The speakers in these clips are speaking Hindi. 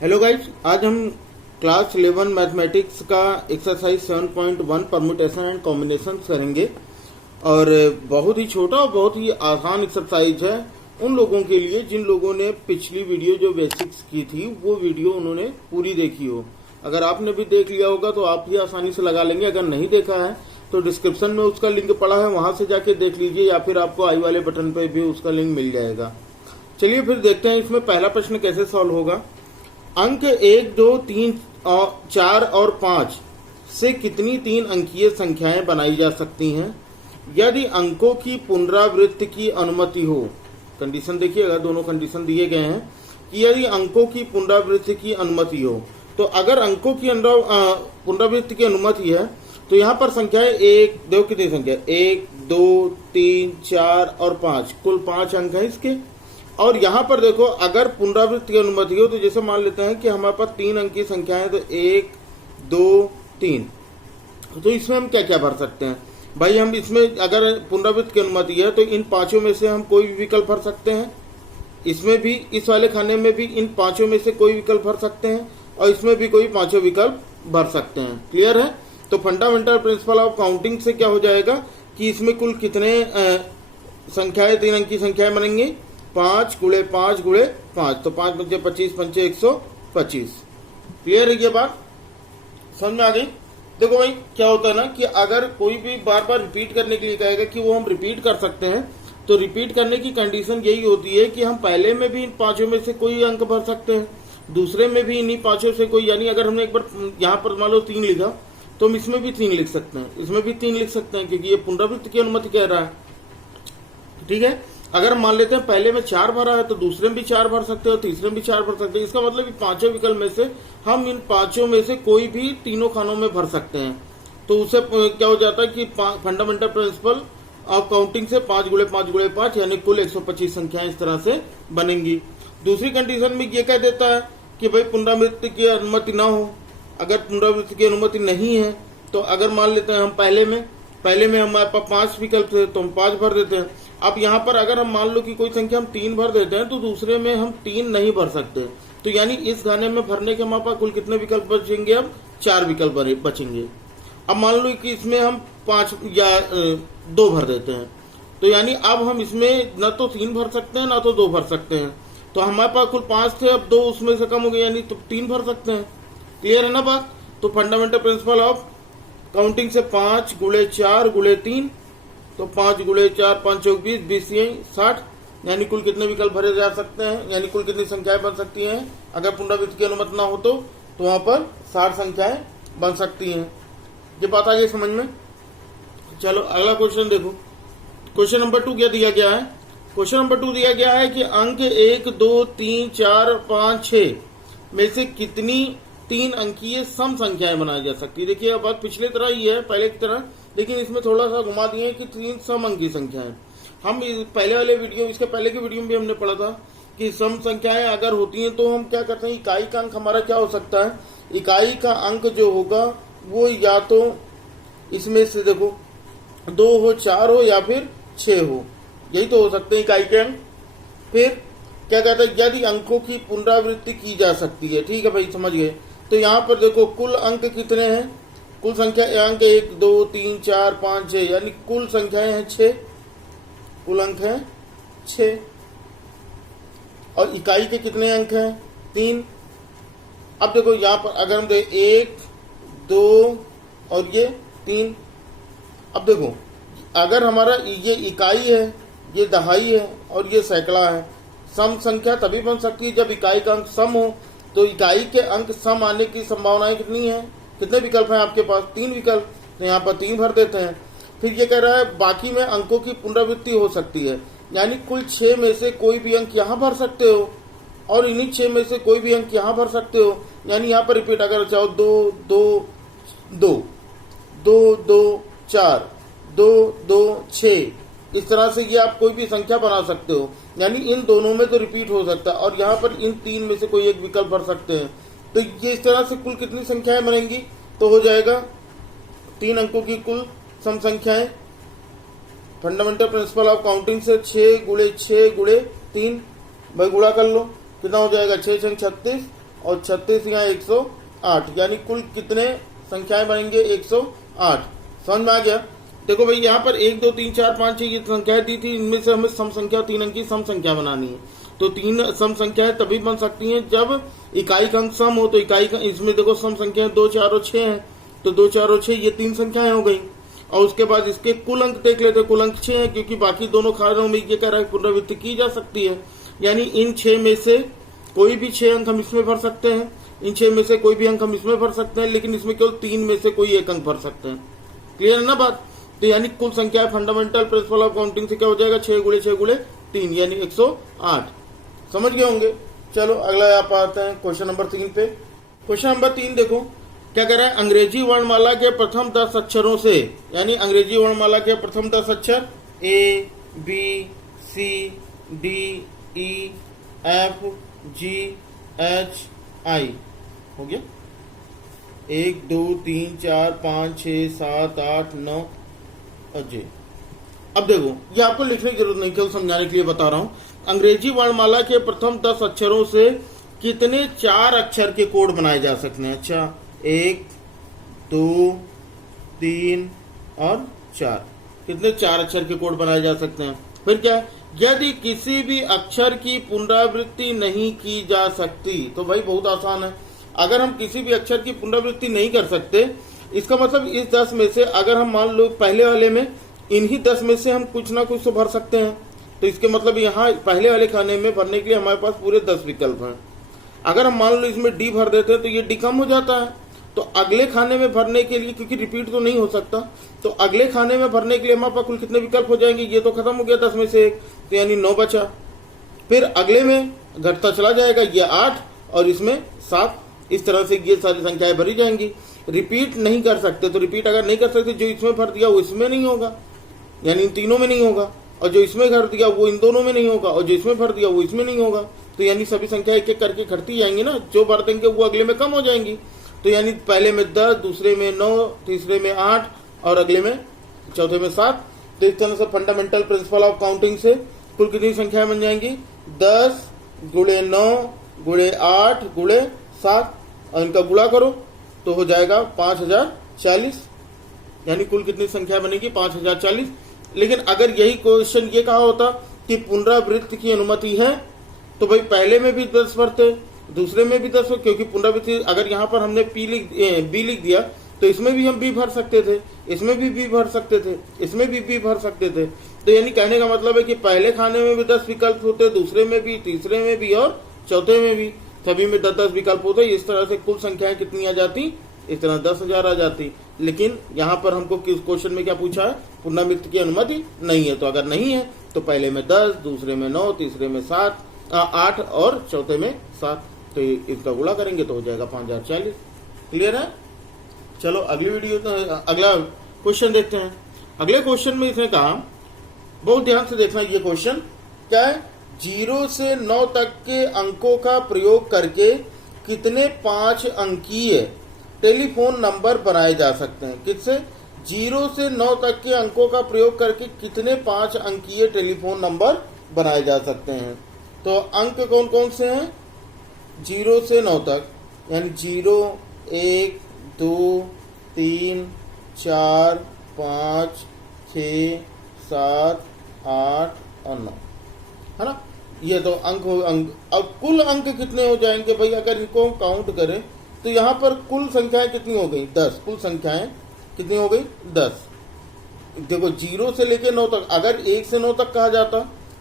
हेलो गाइस, आज हम क्लास 11 मैथमेटिक्स का एक्सरसाइज 7.1 परम्यूटेशन एंड कॉम्बिनेशन करेंगे। और बहुत ही छोटा और बहुत ही आसान एक्सरसाइज है उन लोगों के लिए जिन लोगों ने पिछली वीडियो जो बेसिक्स की थी वो वीडियो उन्होंने पूरी देखी हो। अगर आपने भी देख लिया होगा तो आप भी आसानी से लगा लेंगे। अगर नहीं देखा है तो डिस्क्रिप्शन में उसका लिंक पड़ा है, वहां से जाके देख लीजिए, या फिर आपको आई वाले बटन पे भी उसका लिंक मिल जाएगा। चलिए फिर देखते हैं इसमें पहला प्रश्न कैसे सॉल्व होगा। अंक 1, 2, 3, 4 और 5 से कितनी 3 अंकीय संख्याएं बनाई जा सकती हैं यदि अंकों की पुनरावृत्ति की अनुमति हो। कंडीशन देखिएगा, दोनों कंडीशन दिए गए हैं कि यदि अंकों की पुनरावृत्ति की अनुमति हो। तो अगर अंकों की पुनरावृत्ति की अनुमति है तो यहाँ पर संख्याएं देखो कितनी संख्या, 1, 2, 3, 4 और 5, कुल 5 अंक है इसके। और यहाँ पर देखो अगर पुनरावृत्ति की अनुमति हो तो जैसे मान लेते हैं कि हमारे पास 3 अंक की संख्या है, तो 1, 2, 3, तो इसमें हम क्या क्या भर सकते हैं भाई। हम इसमें अगर पुनरावृत्ति की अनुमति है तो इन पांचों में से हम कोई भी विकल्प भर सकते हैं, इसमें भी, इस वाले खाने में भी इन पांचों में से कोई विकल्प भर सकते हैं, और इसमें भी कोई पांचों विकल्प भर सकते हैं। क्लियर है? तो फंडामेंटल प्रिंसिपल ऑफ काउंटिंग से क्या हो जाएगा कि इसमें कुल कितने संख्याएं, 3 अंक की संख्याएं बनेंगी, 5 गुणे 5 गुणे 5, तो 5 पंचे 25, पंचे 125। क्लियर है ये बात? समझ में आ गई? देखो भाई क्या होता है ना कि अगर कोई भी बार बार रिपीट करने के लिए कहेगा कि वो हम रिपीट कर सकते हैं, तो रिपीट करने की कंडीशन यही होती है कि हम पहले में भी इन पांचों में से कोई अंक भर सकते हैं, दूसरे में भी इन्हीं पांचों से कोई, यानी अगर हमने एक बार यहाँ पर मान लो 3 लिखा तो हम इसमें भी 3 लिख सकते हैं, इसमें भी 3 लिख सकते हैं, क्योंकि ये पुनरावृत्ति की अनुमति कह रहा है। ठीक है? अगर हम मान लेते हैं पहले में 4 भरा है तो दूसरे में भी 4 भर सकते हो, तीसरे में भी 4 भर सकते हैं। इसका मतलब कि पांचों विकल्प में से हम इन पांचों में से कोई भी तीनों खानों में भर सकते हैं। तो उससे क्या हो जाता है कि फंडामेंटल प्रिंसिपल ऑफ काउंटिंग से 5 गुणे 5 गुणे 5 यानी कुल 125 संख्याएं इस तरह से बनेंगी। दूसरी कंडीशन में ये कह देता है कि भाई पुनरावृत्ति की अनुमति ना हो। अगर पुनरावृत्ति की अनुमति नहीं है तो अगर मान लेते हैं हम पहले में हमारे पास 5 विकल्प थे तो हम 5 भर देते हैं। अब यहाँ पर अगर हम मान लो कि कोई संख्या हम 3 भर देते हैं तो दूसरे में हम 3 नहीं भर सकते, तो यानी इस गाने में भरने के हमारे पास कुल कितने विकल्प बचेंगे? अब 4 विकल्प बचेंगे। अब मान लो कि इसमें हम 5 या 2 भर देते हैं, तो यानी अब हम इसमें न तो 3 भर सकते हैं ना तो 2 भर सकते हैं। तो हमारे पास कुल 5 थे, अब 2 उसमें से कम हो गए, यानी तो 3 भर सकते हैं। क्लियर है ना बात? तो फंडामेंटल प्रिंसिपल ऑफ काउंटिंग से 5 गुणे 4 गुणे 3, तो 5 गुणे 4 5 चौक 20, 20 60, यानी कुल कितने विकल्प भरे जा सकते हैं, यानी कुल कितनी संख्याएं बन सकती हैं अगर पुनरावृत्ति की अनुमति ना हो तो वहां पर 60 संख्याएं बन सकती हैं। ये बात आ गई समझ में? चलो अगला क्वेश्चन देखो। क्वेश्चन नंबर 2 क्या दिया गया है? क्वेश्चन नंबर 2 दिया गया है कि अंक 1, 2, 3, 4, 5, 6 में से कितनी 3 अंकीय सम संख्याएं बनाई जा सकती है। देखिए अब बात पिछले तरह ही है, पहले की तरह, लेकिन इसमें थोड़ा सा घुमा दिए कि 3 सम अंकी संख्याएं। हम पहले वाले वीडियो, इसके पहले की वीडियो में भी हमने पढ़ा था कि सम संख्याएं अगर होती हैं तो हम क्या करते हैं, इकाई का अंक हमारा क्या हो सकता है, इकाई का अंक जो होगा वो या तो इसमें से देखो 2 हो, 4 हो या फिर 6 हो, यही तो हो सकते हैं इकाई के अंक। फिर क्या कहते हैं, यदि अंकों की पुनरावृत्ति की जा सकती है। ठीक है भाई, समझ गए? तो यहाँ पर देखो कुल अंक कितने हैं, कुल संख्या अंक 1, 2, 3, 4, 5, 6, यानी कुल संख्याएं हैं 6, कुल अंक हैं 6। और इकाई के कितने अंक हैं? 3। अब देखो यहाँ पर अगर हम देखें 1, 2 और ये 3। अब देखो अगर हमारा ये इकाई है, ये दहाई है और ये सैकड़ा है, सम संख्या तभी बन सकती है जब इकाई का अंक सम हो। तो इकाई के अंक सम आने की संभावनाएं कितनी है? कितने विकल्प हैं आपके पास? 3 विकल्प, तो यहाँ पर 3 भर देते हैं। फिर ये कह रहा है बाकी में अंकों की पुनरावृत्ति हो सकती है, यानी कुल 6 में से कोई भी अंक यहाँ भर सकते हो और इन्हीं 6 में से कोई भी अंक यहाँ भर सकते हो। यानी यहाँ पर रिपीट अगर चाहो 2, 2, 2, 2, 2, 4, 2, 2, 6, इस तरह से ये आप कोई भी संख्या बना सकते हो। यानी इन दोनों में तो रिपीट हो सकता है और यहाँ पर इन 3 में से कोई एक विकल्प भर सकते हैं। तो ये इस तरह से कुल कितनी संख्याएं बनेंगी? तो हो जाएगा 3 अंकों की कुल सम संख्याएं। फंडामेंटल प्रिंसिपल ऑफ काउंटिंग से 6 गुणे 6 गुणे 3, भाई गुणा कर लो, कितना हो जाएगा? 6 6 36, और 36 यहाँ 108, यानी कुल कितने संख्याएं बनेंगे? 108। समझ में आ गया? देखो भाई यहाँ पर 1 2 3 4 5 6 ये संख्याएं दी थी, इनमें से हमें सम संख्या 3 अंक की सम संख्या बनानी है। तो 3 सम संख्याएं तभी बन सकती हैं जब इकाई का अंक सम हो। तो इकाई का इसमें देखो सम संख्याएं 2 4 और 6 है, तो 2 4 और 6 ये 3 संख्याएं हो गई। और उसके बाद इसके कुल अंक देख लेते, कुल अंक 6 है, क्योंकि बाकी दोनों खानों में ये कह रहा है पुनरावृत्ति की जा सकती है, यानी इन 6 में से कोई भी 6 अंक हम इसमें भर सकते हैं, इन 6 में से कोई भी अंक हम इसमें भर सकते हैं, लेकिन इसमें केवल 3 में से कोई एक अंक भर सकते हैं। क्लियर है ना बात? तो यानी कुल संख्या फंडामेंटल प्रिंसिपल ऑफ काउंटिंग से क्या हो जाएगा? 6 गुणे 6 गुणे 3 यानी 108। समझ गए होंगे। चलो अगला आप आते हैं क्वेश्चन नंबर 3 पे। क्वेश्चन नंबर 3 देखो क्या कह रहा है, अंग्रेजी वर्णमाला के प्रथम 10 अक्षरों से, यानी अंग्रेजी वर्णमाला के प्रथम 10 अक्षर A B C D E F G H I हो गया। 1 2 3 4 5 6 7 8 9 और J। अब देखो ये आपको लिखने की जरूरत नहीं, केवल समझाने के लिए बता रहा हूं। अंग्रेजी वर्णमाला के प्रथम 10 अक्षरों से कितने 4 अक्षर के कोड बनाए जा सकते हैं? अच्छा 1 2 3 और 4, कितने 4 अक्षर के कोड बनाए जा सकते हैं? फिर क्या, यदि किसी भी अक्षर की पुनरावृत्ति नहीं की जा सकती, तो भाई बहुत आसान है। अगर हम किसी भी अक्षर की पुनरावृत्ति नहीं कर सकते, इसका मतलब इस 10 में से अगर हम मान लो पहले वाले में इन्हीं 10 में से हम कुछ ना कुछ तो भर सकते हैं, तो इसके मतलब यहाँ पहले वाले खाने में भरने के लिए हमारे पास पूरे 10 विकल्प हैं। अगर हम मान लो इसमें डी भर देते हैं तो ये डी कम हो जाता है। तो अगले खाने में भरने के लिए, क्योंकि रिपीट तो नहीं हो सकता, तो अगले खाने में भरने के लिए हमारे पास कुल कितने विकल्प हो जाएंगे? ये तो खत्म हो गया 10 में से 1, तो यानी 9 बचा। फिर अगले में घटता चला जाएगा, ये 8 और इसमें 7, इस तरह से ये सारी संख्याएं भरी जाएंगी। रिपीट नहीं कर सकते, तो रिपीट अगर नहीं कर सकते, जो इसमें भर दिया वो इसमें नहीं होगा, यानी इन तीनों में नहीं होगा, और जो इसमें भर दिया वो इन दोनों में नहीं होगा, और जो इसमें भर दिया वो इसमें नहीं होगा। तो यानी सभी संख्या एक एक करके घटती जाएंगी ना, जो भर देंगे वो अगले में कम हो जाएंगी। तो यानी पहले में 10, दूसरे में 9, तीसरे में 8 और अगले में चौथे में 7। तो इस तरह से फंडामेंटल प्रिंसिपल ऑफ काउंटिंग से कुल कितनी संख्याएं बन जाएंगी? 10 गुणे 9 गुणे 8 गुणे 7, और इनका गुणा करो तो हो जाएगा 5040, यानी कुल कितनी संख्या बनेगी? 5040। लेकिन अगर यही क्वेश्चन ये कहा होता कि पुनरावृत्ति की अनुमति है, तो भाई पहले में भी 10 भरते, दूसरे में भी 10, क्योंकि पुनरावृत्ति अगर यहाँ पर हमने बी लिख दिया तो इसमें भी हम बी भर सकते थे, इसमें भी बी भर सकते थे, इसमें भी बी भर सकते थे। तो यानी कहने का मतलब है कि पहले खाने में भी 10 विकल्प होते, दूसरे में भी, तीसरे में भी और चौथे में भी, सभी में 10-10 विकल्प होते। इस तरह से कुल संख्याएं कितनी आ जाती? इस तरह 10,000 आ जाती। लेकिन यहाँ पर हमको किस क्वेश्चन में क्या पूछा है? पुनरावृत्ति की अनुमति नहीं है। तो अगर नहीं है तो पहले में 10, दूसरे में 9, तीसरे में 8 और चौथे में 7, तो इसका गुणा करेंगे तो हो जाएगा 5040। क्लियर है? चलो अगली वीडियो अगला क्वेश्चन देखते हैं। अगले क्वेश्चन में इसने कहा, बहुत ध्यान से देखना ये क्वेश्चन क्या है, 0 से 9 तक के अंकों का प्रयोग करके कितने 5 अंकीय टेलीफोन नंबर बनाए जा सकते हैं? किससे? 0 से 9 तक के अंकों का प्रयोग करके कितने 5 अंकीय टेलीफोन नंबर बनाए जा सकते हैं? तो अंक कौन कौन से हैं? 0 से 9 तक, यानी 0 1 2 3 4 5 6 7 8 और 9, है ना? ये तो अंक। अब कुल अंक कितने हो जाएंगे भाई? अगर इनको हम काउंट करें तो यहाँ पर कुल संख्याएं कितनी हो गई? 10। कुल संख्याएं कितनी हो गई? 10। देखो 0 से लेके 9 तक, अगर 1 से 9 तक कहा जाता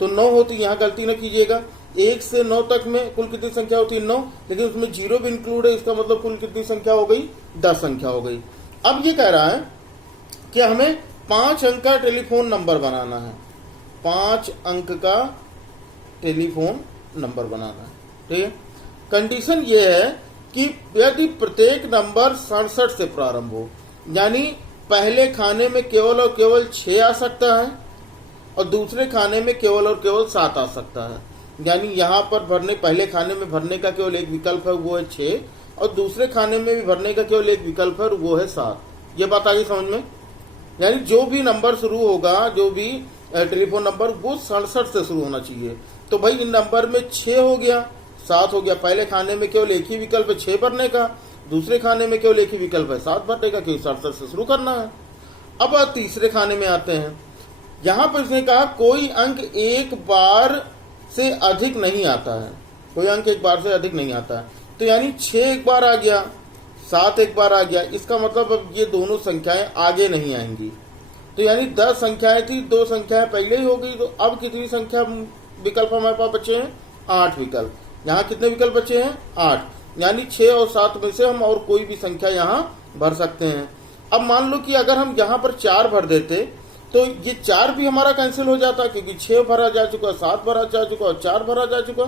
तो 9 होती, यहाँ गलती न कीजिएगा। 1 से 9 तक में कुल कितनी संख्या होती है? 9, लेकिन उसमें 0 भी इंक्लूड है, इसका मतलब कुल कितनी संख्या हो गई? 10 संख्या हो गई। अब ये कह रहा है कि हमें 5 अंक का टेलीफोन नंबर बनाना है, 5 अंक का टेलीफोन नंबर बनाना है। ठीक है? कंडीशन ये है कि यदि प्रत्येक नंबर 67 से प्रारंभ हो, यानी पहले खाने में केवल और केवल 6 आ सकता है और दूसरे खाने में केवल और केवल 7 आ सकता है। यानी यहाँ पर भरने, पहले खाने में भरने का केवल एक विकल्प है, वो है 6, और दूसरे खाने में भी भरने का केवल एक विकल्प है, वो है 7। ये बात आ गई समझ में? यानी जो भी नंबर शुरू होगा, जो भी टेलीफोन नंबर, वो 67 से शुरू होना चाहिए। तो भाई इन नंबर में 6 हो गया, 7 हो गया। पहले खाने में केवल एक ही विकल्प है 6 भरने का, दूसरे खाने में केवल एक ही विकल्प है 7 भरने का, क्योंकि 67 से शुरू करना है। अब तीसरे खाने में आते हैं। यहां पर इसने कहा कोई अंक एक बार से अधिक नहीं आता है, कोई अंक एक बार से अधिक नहीं आता है। तो यानी 6 एक बार आ गया, 7 एक बार आ गया, इसका मतलब अब ये दोनों संख्याएं आगे नहीं आएंगी। तो यानी 10 संख्याएं थी, 2 संख्याएं पहले ही हो गई, तो अब कितनी संख्या विकल्प हमारे पास बचे हैं? 8 विकल्प। यहाँ कितने विकल्प बचे हैं? 8। यानी 6 और 7 में से हम और कोई भी संख्या यहाँ भर सकते हैं। अब मान लो कि अगर हम यहाँ पर 4 भर देते तो ये 4 भी हमारा कैंसिल हो जाता, क्योंकि 6 भरा जा चुका, 7 भरा जा चुका और 4 भरा जा चुका।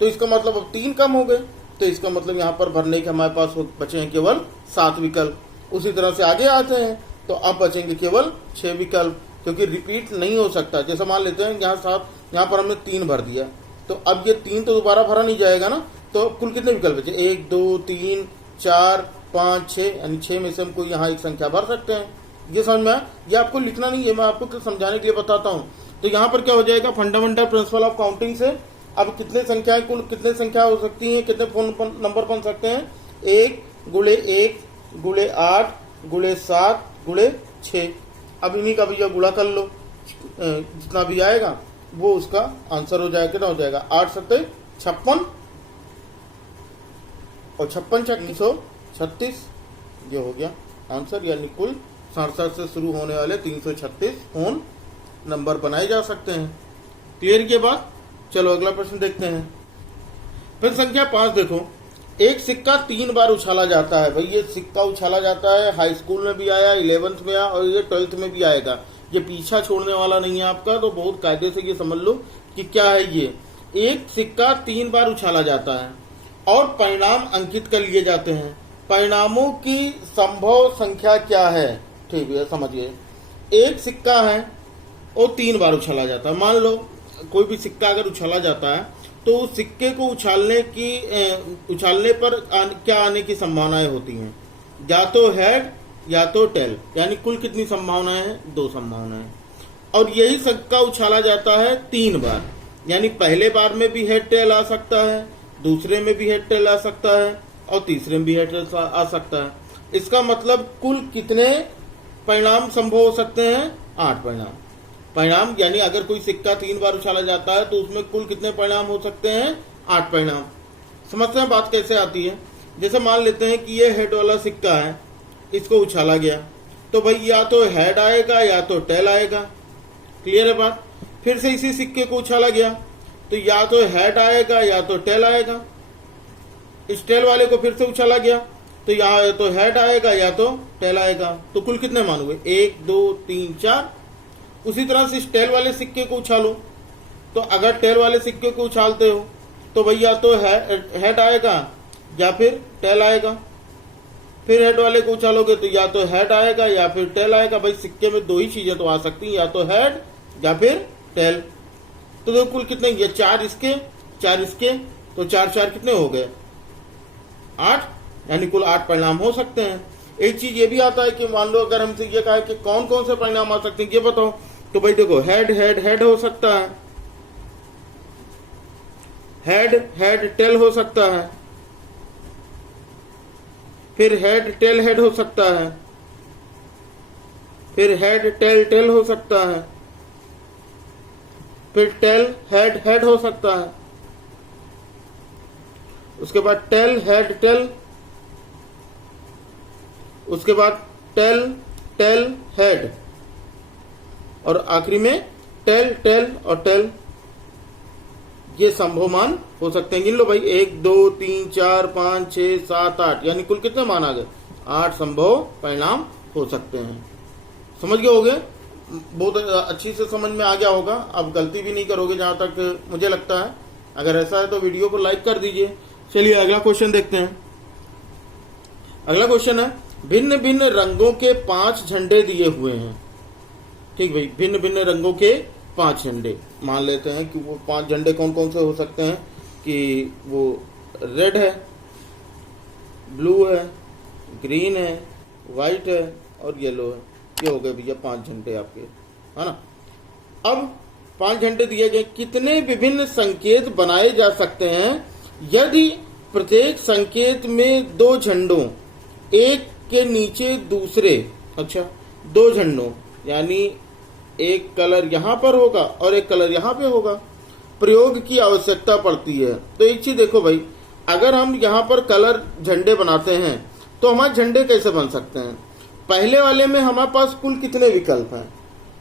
तो इसका मतलब अब 3 कम हो गए। तो इसका मतलब यहाँ पर भरने के हमारे पास बचे हैं केवल 7 विकल्प। उसी तरह से आगे आते हैं तो अब बचेंगे केवल 6 विकल्प, क्योंकि रिपीट नहीं हो सकता। जैसे मान लेते हैं यहाँ 7, यहाँ पर हमने 3 भर दिया, तो अब ये 3 तो दोबारा भरा नहीं जाएगा ना। तो कुल कितने विकल्प बचे? 1 2 3 4 5 6, यानी 6 में से हम कोई यहाँ एक संख्या भर सकते हैं। ये समझ में आया? ये आपको लिखना नहीं है, मैं आपको समझाने के लिए बताता हूँ। तो यहाँ पर क्या हो जाएगा? फंडामेंटल प्रिंसिपल ऑफ काउंटिंग से अब कितने संख्याएं, कुल कितने संख्या हो सकती हैं, कितने फोन नंबर बन सकते हैं? 1 गुणे 1 गुणे 8 गुणे 7 गुणे 6। अब इन्हीं का भैया गुणा कर लो, जितना भी आएगा वो उसका आंसर हो जाएगा। कितना हो जाएगा? 8 7 56 और 56 336, ये हो गया आंसर। यानी कुल 67 से शुरू होने वाले 336 फोन नंबर बनाए जा सकते हैं। क्लियर के बाद चलो अगला प्रश्न देखते हैं। फिर संख्या 5 देखो, एक सिक्का 3 बार उछाला जाता है। भाई ये सिक्का उछाला जाता है, हाई स्कूल में भी आया, 11th में आया और ये 12th में भी आएगा। ये पीछा छोड़ने वाला नहीं है आपका, तो बहुत कायदे से ये समझ लो कि क्या है ये। एक सिक्का 3 बार उछाला जाता है और परिणाम अंकित कर लिए जाते हैं। परिणामों की संभव संख्या क्या है? ठीक है, समझिए। एक सिक्का है और 3 बार उछाला जाता है। मान लो कोई भी सिक्का अगर उछाला जाता है तो उस सिक्के को उछालने पर क्या आने की संभावनाएं होती हैं? या तो हेड या तो टेल। यानी कुल कितनी संभावनाएं हैं? 2 संभावनाएं। और यही सिक्का उछाला जाता है 3 बार। यानी पहले बार में भी हेड टेल आ सकता है, दूसरे में भी हेड टेल आ सकता है और तीसरे में भी हेड टेल आ सकता है। इसका मतलब कुल कितने परिणाम संभव हो सकते हैं? 8 परिणाम। यानी अगर कोई सिक्का 3 बार उछाला जाता है तो उसमें कुल कितने परिणाम हो सकते हैं? 8 परिणाम। समझते हैं बात कैसे आती है? जैसे मान लेते हैं कि ये हेड वाला सिक्का है, इसको उछाला गया, तो भाई या तो हेड आएगा या तो टेल आएगा। क्लियर है बात? फिर से इसी सिक्के को उछाला गया तो या तो हेड आएगा या तो टेल आएगा। इस टेल वाले को फिर से उछाला गया तो यहाँ या तो हेड आएगा या तो टेल आएगा। तो कुल कितने मान हुए? 1 2 3 4। उसी तरह से इस टेल वाले सिक्के को उछालो, तो अगर टेल वाले सिक्के को उछालते हो तो भैया तो हेड आएगा या फिर टेल आएगा। फिर हेड वाले को उछालोगे तो या तो हेड आएगा या फिर टेल आएगा। भाई सिक्के में 2 ही चीजें तो आ सकती हैं, या तो हेड या फिर टेल। तो देखो कुल कितने? ये 4 इसके 4 इसके, तो 4 4 कितने हो गए? 8। यानी कुल 8 परिणाम हो सकते हैं। एक चीज ये भी आता है कि मान लो अगर हमसे ये कहा है कि कौन कौन से परिणाम आ सकते हैं, ये बताओ। तो भाई देखो हेड हेड हेड हो सकता है, हेड हेड टेल हो सकता है, फिर हेड टेल हेड हो सकता है, फिर हेड टेल टेल हो सकता है, फिर टेल हेड हेड हो सकता है, उसके बाद टेल हेड टेल, उसके बाद टेल टेल हेड, और आखिरी में टेल टेल और टेल। ये संभव मान हो सकते हैं। गिन लो भाई, 1 2 3 4 5 6 7 8, यानी कुल कितने मान आ गए? 8 संभव परिणाम हो सकते हैं। समझ गए होगे? बहुत अच्छी से समझ में आ गया होगा। अब गलती भी नहीं करोगे जहां तक मुझे लगता है। अगर ऐसा है तो वीडियो को लाइक कर दीजिए। चलिए अगला क्वेश्चन देखते हैं। अगला क्वेश्चन है, भिन्न भिन्न रंगों के 5 झंडे दिए हुए हैं। ठीक भाई, भिन्न भिन्न रंगों के 5 झंडे। मान लेते हैं कि वो 5 झंडे कौन कौन से हो सकते हैं, कि वो रेड है, ब्लू है, ग्रीन है, व्हाइट है और येलो है। ये हो गए भैया 5 झंडे आपके, है ना। अब 5 झंडे दिए गए, कितने विभिन्न संकेत बनाए जा सकते हैं यदि प्रत्येक संकेत में दो झंडों, एक के नीचे दूसरे, अच्छा दो झंडों यानी एक कलर यहां पर होगा और एक कलर यहां पे होगा, प्रयोग की आवश्यकता पड़ती है। तो एक चीज देखो भाई, अगर हम यहाँ पर कलर झंडे बनाते हैं तो हमारे झंडे कैसे बन सकते हैं? पहले वाले में हमारे पास कुल कितने विकल्प हैं?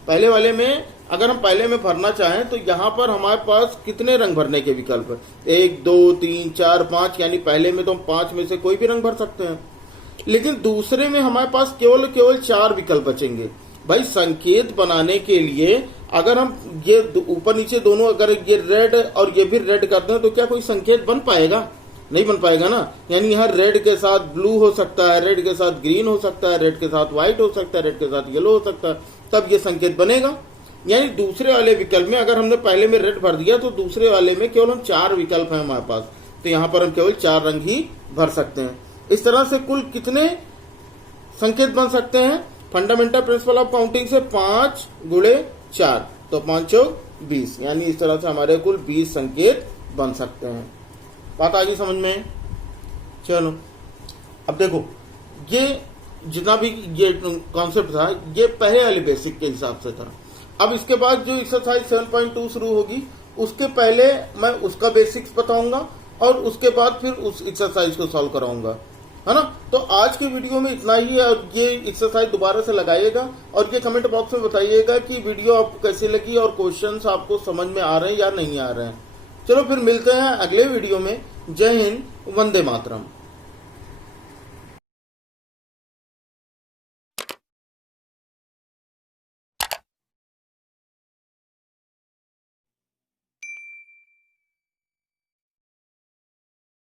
पहले वाले में अगर हम पहले में भरना चाहें तो यहाँ पर हमारे पास कितने रंग भरने के विकल्प है? 1 2 3 4 5, यानी पहले में तो हम 5 में से कोई भी रंग भर सकते हैं। लेकिन दूसरे में हमारे पास केवल 4 विकल्प बचेंगे। भाई संकेत बनाने के लिए अगर हम ये ऊपर नीचे दोनों, अगर ये रेड और ये भी रेड कर दें तो क्या कोई संकेत बन पाएगा? नहीं बन पाएगा ना। यानी यहाँ रेड के साथ ब्लू हो सकता है, रेड के साथ ग्रीन हो सकता है, रेड के साथ व्हाइट हो सकता है, रेड के साथ येलो हो सकता है, तब ये संकेत बनेगा। यानी दूसरे वाले विकल्प में अगर हमने पहले में रेड भर दिया तो दूसरे वाले में केवल हम 4 विकल्प हैं हमारे पास, तो यहाँ पर हम केवल 4 रंग ही भर सकते हैं। इस तरह से कुल कितने संकेत बन सकते हैं? फंडामेंटल प्रिंसिपल ऑफ काउंटिंग से 5 × 4, तो 5 चौक 20, यानी इस तरह से हमारे कुल 20 संकेत बन सकते हैं। बात आ गई समझ में? चलो अब देखो, ये जितना भी ये कॉन्सेप्ट था ये पहले वाले बेसिक के हिसाब से था। अब इसके बाद जो एक्सरसाइज 7.2 शुरू होगी उसके पहले मैं उसका बेसिक्स बताऊंगा और उसके बाद फिर उस एक्सरसाइज को सॉल्व कराऊंगा, है ना। तो आज के वीडियो में इतना ही है। और ये एक्सरसाइज दोबारा से लगाइएगा और ये कमेंट बॉक्स में बताइएगा कि वीडियो आपको कैसी लगी और क्वेश्चंस आपको समझ में आ रहे हैं या नहीं आ रहे हैं। चलो फिर मिलते हैं अगले वीडियो में। जय हिंद, वंदे मातरम।